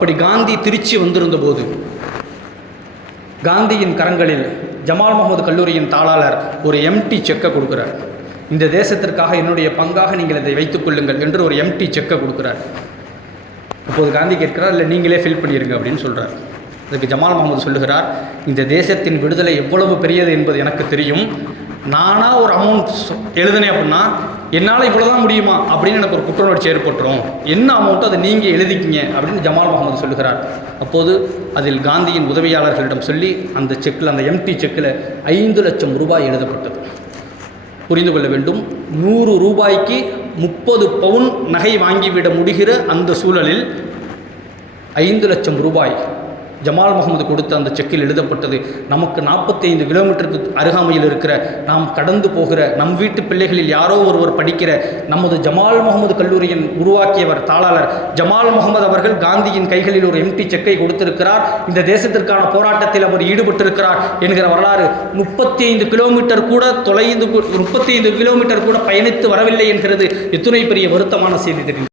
அப்படி காந்தி திருச்சி வந்திருந்த போது காந்தியின் கரங்களில் ஜமால் முகமது கல்லூரியின் தாளாளர் ஒரு எம்டி செக்கை கொடுக்குறார். இந்த தேசத்திற்காக என்னுடைய பங்காக நீங்கள் இதை வைத்துக் கொள்ளுங்கள் என்று ஒரு எம்டி செக்கை கொடுக்குறார். அப்போது காந்தி கேட்கிறார் இல்லை நீங்களே ஃபில் பண்ணிடுங்க அப்படின்னு சொல்கிறார் அதுக்கு ஜமால் முகமது சொல்லுகிறார் இந்த தேசத்தின் விடுதலை எவ்வளவு பெரியது என்பது எனக்கு தெரியும். நானாக ஒரு அமௌண்ட் எழுதினேன் அப்படின்னா என்னால் இவ்வளோதான் முடியுமா அப்படின்னு எனக்கு ஒரு குற்றவுணர்ச்சி ஏற்பட்டுரும். என்ன அமௌண்ட்டோ அதை நீங்கள் எழுதிக்கிங்க அப்படின்னு ஜமால் முகமது சொல்லுகிறார். அப்போது அதில் காந்தியின் உதவியாளர்களிடம் சொல்லி அந்த செக்கில் அந்த எம்டி செக்கில் ஐந்து லட்சம் ரூபாய் எழுதப்பட்டது. புரிந்து கொள்ள வேண்டும் நூறு ரூபாய்க்கு முப்பது பவுன் நகை வாங்கிவிட முடிகிற அந்த சூழலில் ஐந்து லட்சம் ரூபாய் ஜமால் முகமது கொடுத்த அந்த செக்கில் எழுதப்பட்டது நமக்கு நாற்பத்தைந்து கிலோமீட்டருக்கு அருகாமையில் இருக்கிற நாம் கடந்து போகிற நம் வீட்டு பிள்ளைகளில் யாரோ ஒருவர் படிக்கிற நமது ஜமால் முகமது கல்லூரியின் உருவாக்கியவர் தாளாளர் ஜமால் முகமது அவர்கள் காந்தியின் கைகளில் ஒரு எம்டி செக்கை கொடுத்திருக்கிறார். இந்த தேசத்திற்கான போராட்டத்தில் அவர் ஈடுபட்டிருக்கிறார் என்கிற வரலாறு முப்பத்தி ஐந்து கிலோமீட்டர் கூட தொலைந்து முப்பத்தி ஐந்து கிலோமீட்டர் கூட பயணித்து வரவில்லை என்கிறது எத்துணை பெரிய வருத்தமான செய்தி தெரியும்